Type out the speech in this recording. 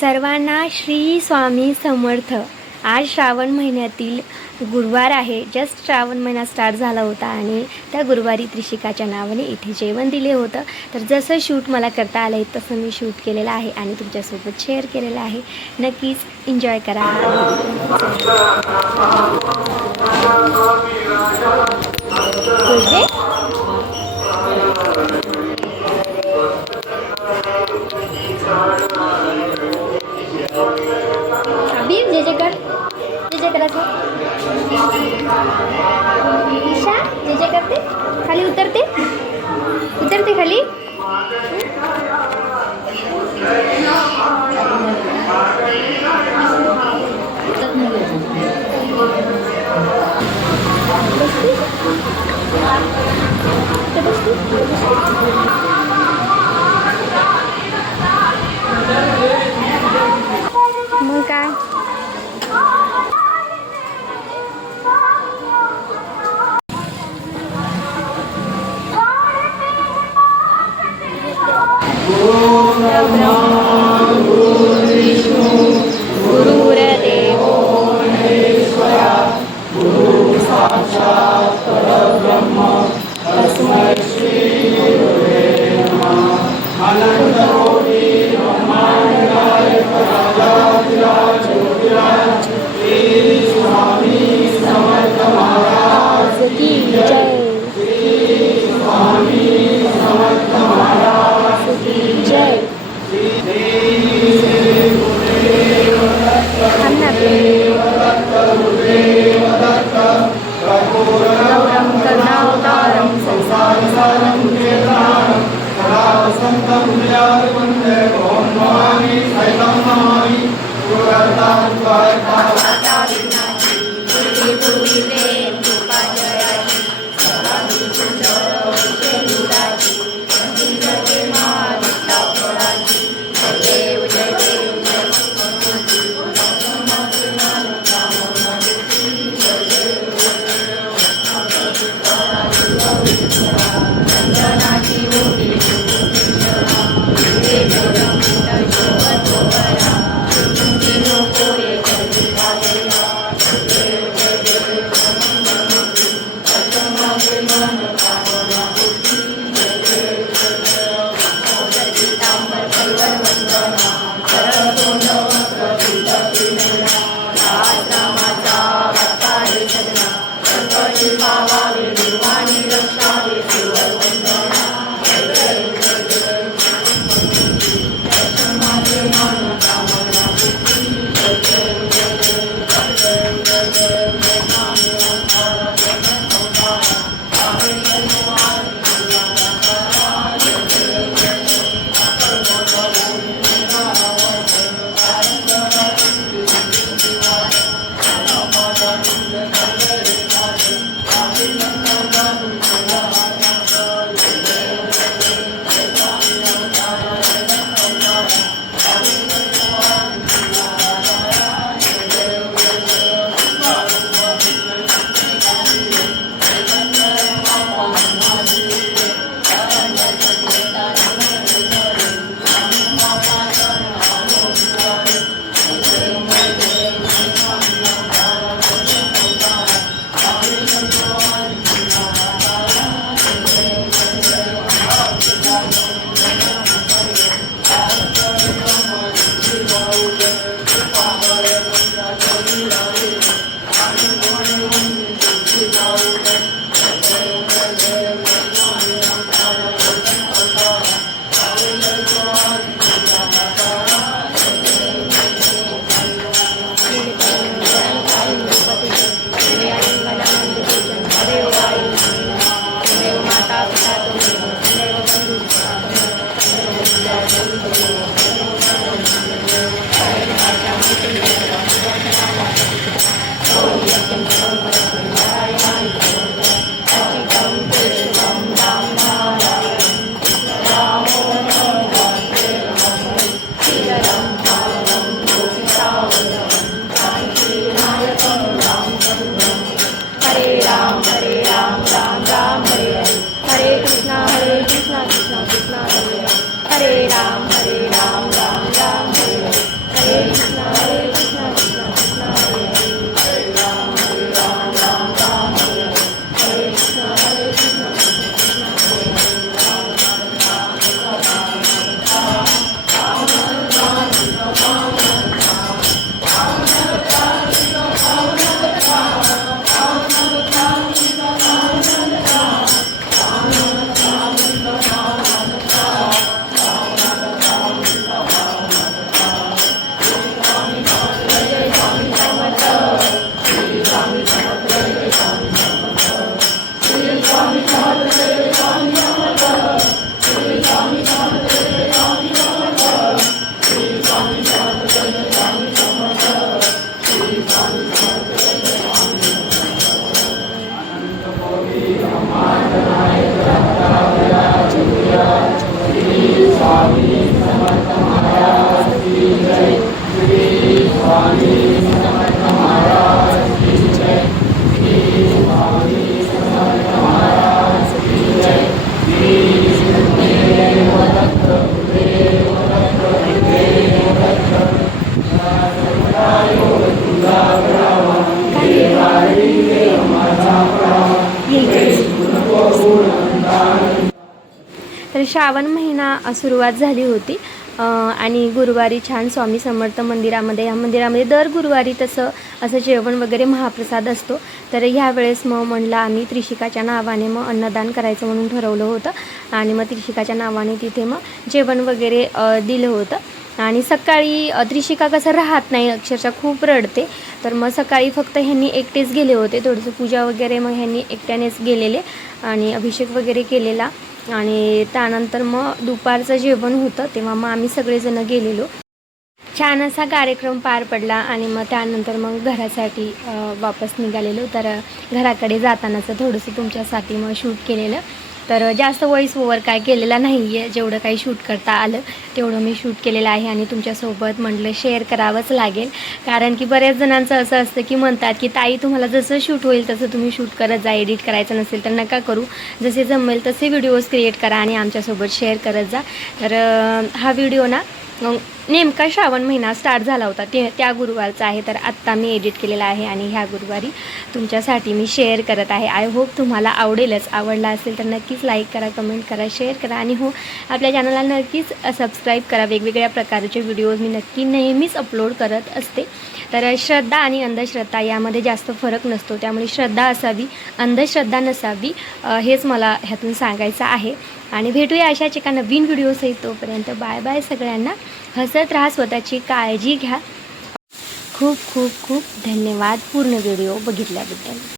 सर्वांना श्री स्वामी समर्थ. आज श्रावण महिन्यातील गुरुवार आहे. जस्ट श्रावण महिना स्टार्ट झाला होता आणि त्या गुरुवारी त्रिशिकाच्या नावाने इथे जेवण दिले होतं. तर जसं शूट मला करता आलं आहे तसं मी शूट केलेलं आहे आणि तुमच्यासोबत शेअर केलेलं आहे. नक्कीच एन्जॉय करा. तुझे जे जे कर जे जे करायचं ईशा जे जे करते खाली उतरते उतरते खाली Lord, श्रावण महिना सुरुवात झाली होती. आणि गुरुवारी छान स्वामी समर्थ मंदिरामध्ये या मंदिरामध्ये दर गुरुवारी तसं असं जेवण वगैरे महाप्रसाद असतो. तर ह्यावेळेस मग म्हणलं आम्ही त्रिशिकाच्या नावाने मग अन्नदान करायचं म्हणून ठरवलं होतं. आणि मग त्रिशिकाच्या नावाने तिथे मग जेवण वगैरे दिलं होतं. आणि सकाळी त्रिशिका कसं राहत नाही अक्षरशः खूप रडते. तर मग सकाळी फक्त ह्यांनी एकटेच गेले होते. थोडंसं पूजा वगैरे मग ह्यांनी एकट्यानेच गेलेले. आणि अभिषेक वगैरे केलेला. आणि त्यानंतर मग दुपारचं जेवण होतं तेव्हा मग आम्ही सगळेजण गेलेलो. छान असा कार्यक्रम पार पडला आणि मग त्यानंतर मग घरासाठी वापस निघालेलो. तर घराकडे जातानाचं थोडंसं तुमच्यासाठी मग शूट केलेलं. तर जास्त वॉईस ओवर काय केलेला नाही आहे जेवढं काही शूट करता आलं तेवढं मी शूट केलेलं आहे आणि तुमच्यासोबत म्हटलं शेअर करावंच लागेल. कारण की बऱ्याच जणांचं असं असतं की म्हणतात की ताई तुम्हाला जसं शूट होईल तसं तुम्ही शूट करत जा. एडिट करायचं नसेल तर नका करू. जसे जमेल तसे व्हिडिओज क्रिएट करा आणि आमच्यासोबत शेअर करत जा. तर हा व्हिडिओ ना नेमका श्रावण महिना स्टार्ट झाला होता. ते त्या गुरुवारचा आहे तर आत्ता मी एडिट केलेला आहे आणि ह्या गुरुवारी तुमच्यासाठी मी शेअर करत आहे. आय होप तुम्हाला आवडेलच. आवडला असेल तर नक्कीच लाईक करा कमेंट करा शेअर करा आणि हो आपल्या चॅनलला नक्कीच सबस्क्राईब करा. वेगवेगळ्या प्रकारचे व्हिडिओज मी नक्की नेहमीच अपलोड करत असते. तर श्रद्धा आणि अंधश्रद्धा यामध्ये जास्त फरक नसतो. त्यामुळे श्रद्धा असावी अंधश्रद्धा नसावी हेच मला ह्यातून सांगायचं आहे. आणि भेटूया अशाच एका नवीन व्हिडिओसही तोपर्यंत. बाय बाय सगळ्यांना. हसत राहा स्वतःची काळजी घ्या. खूप खूप खूप धन्यवाद. पूर्ण व्हिडिओ बघितल्याबद्दल.